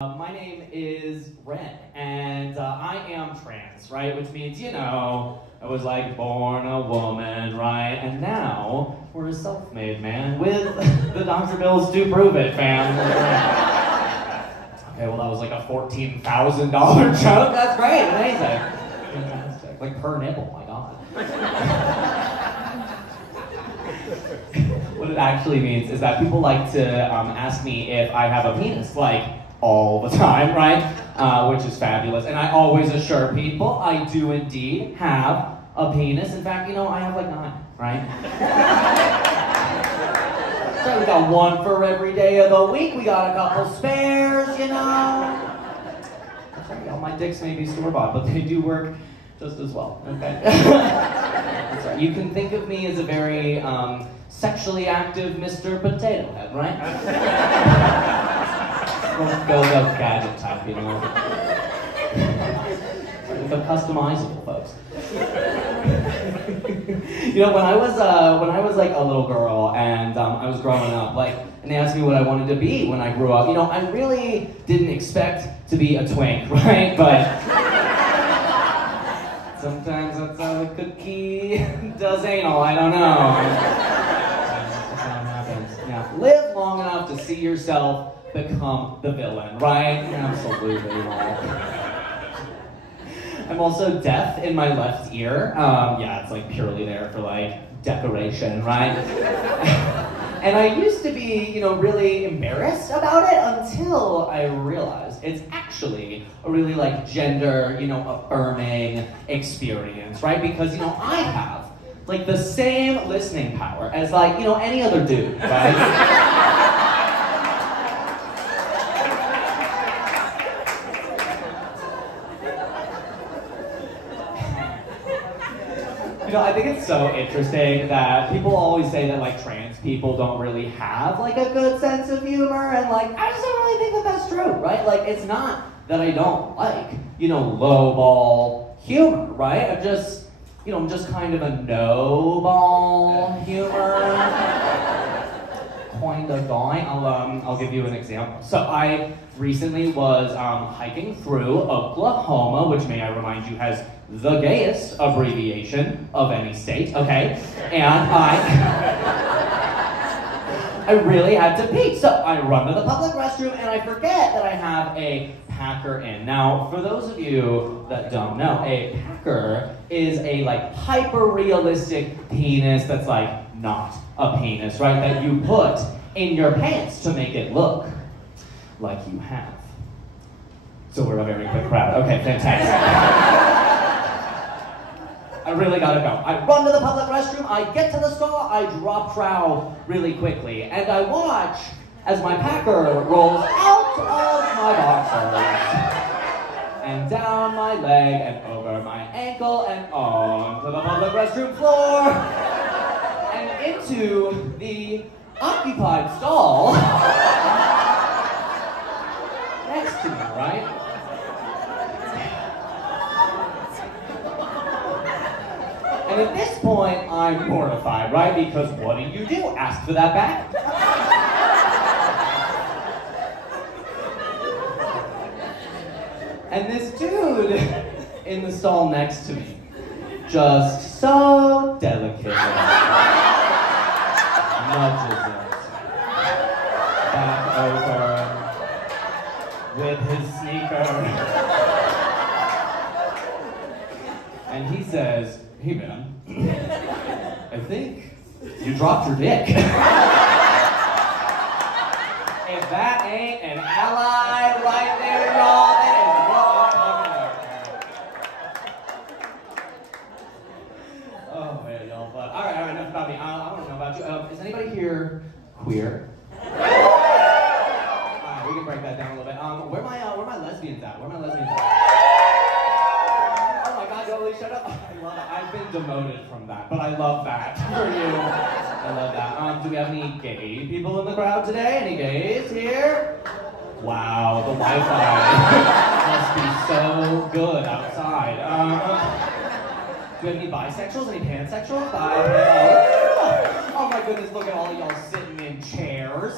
My name is Ren, and I am trans, right? Which means, you know, I was like born a woman, right? And now we're a self-made man with the Dr. Bills to prove it, fam. Okay, well that was like a $14,000 joke. That's great, amazing. Fantastic. Like per nipple, my God. What it actually means is that people like to ask me if I have a penis, like, all the time, right? Which is fabulous. And I always assure people I do indeed have a penis. In fact, you know, I have like 9, right? So we got one for every day of the week. We got a couple spares, you know. That's right, y'all. My dicks may be store-bought, but they do work just as well, okay? That's right. You can think of me as a very sexually active Mr. Potato Head, right? Go gadget type, you know. They're customizable, folks. You know, when I was like a little girl and I was growing up, like, and they asked me what I wanted to be when I grew up, you know, I really didn't expect to be a twink, right? But sometimes that's how a cookie does anal. I don't know. That's how it happens. Yeah. Live long enough to see yourself become the villain, right? Absolutely. I'm also deaf in my left ear. Yeah, it's like purely there for like decoration, right? And I used to be, you know, really embarrassed about it until I realized it's actually a really like gender, you know, affirming experience, right? Because, you know, I have like the same listening power as like, you know, any other dude, right? You know, I think it's so interesting that people always say that, like, trans people don't really have, like, a good sense of humor, and, like, I just don't really think that that's true, right? Like, it's not that I don't like, you know, low-ball humor, right? I'm just, you know, I'm just kind of a no-ball humor kind of guy. I'll give you an example. So I recently was hiking through Oklahoma, which, may I remind you, has the gayest abbreviation of any state, okay? And I really had to pee. So I run to the public restroom and I forget that I have a packer in. Now, for those of you that don't know, a packer is a like hyper-realistic penis that's like not a penis, right? That you put in your pants to make it look like you have. So we're a very quick crowd. Okay, fantastic. I really gotta go. I run to the public restroom, I get to the stall, I drop trow really quickly, and I watch as my packer rolls out of my boxers and down my leg and over my ankle and onto the public restroom floor and into the occupied stall next to me, right? And at this point, I'm mortified, right? Because what do? Ask for that back? And this dude in the stall next to me, just so delicately nudges it back over with his sneaker. And he says, "Hey man, I think you dropped your dick." If that ain't an ally right there, y'all, that is what I'm talking about. Oh man, y'all, but all right, enough about me. I want to know about you. Is anybody here queer? Alright, we can break that down a little bit. Where my lesbians at? Where my lesbians at? Holy, shut up. I love it. I've been demoted from that, but I love that for you. I love that. Do we have any gay people in the crowd today? Any gays here? Wow, the Wi-Fi must be so good outside. Do we have any bisexuals? Any pansexuals? Oh my goodness, look at all of y'all sitting in chairs.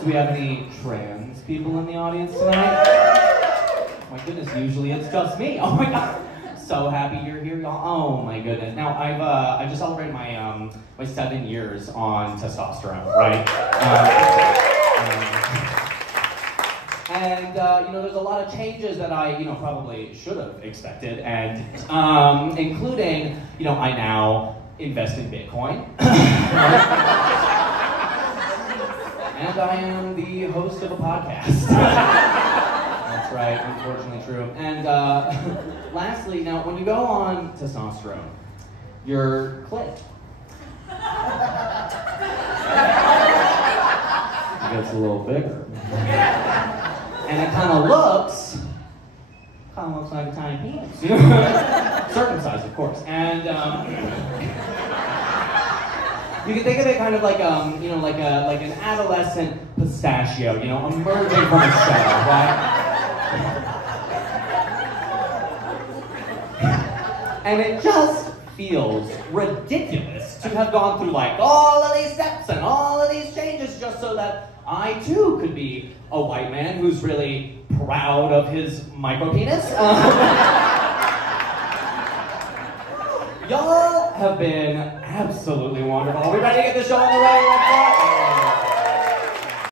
Do we have any trans people in the audience tonight? My goodness, usually it's just me. Oh my god. So happy you're here, y'all. Oh my goodness. Now I just celebrated my my 7 years on testosterone, right? And there's a lot of changes that I probably should have expected, and including I now invest in Bitcoin. And I am the host of a podcast. That's right, unfortunately true. And lastly, now when you go on testosterone, your clit gets a little bigger. And it kind of looks like a tiny penis. Circumcised, of course. And you can think of it kind of like like an adolescent pistachio, emerging from its shell, right? And it just feels ridiculous to have gone through all of these steps and all of these changes just so that I too could be a white man who's really proud of his micro penis. Y'all have been absolutely wonderful. Are we ready to get the show on the road?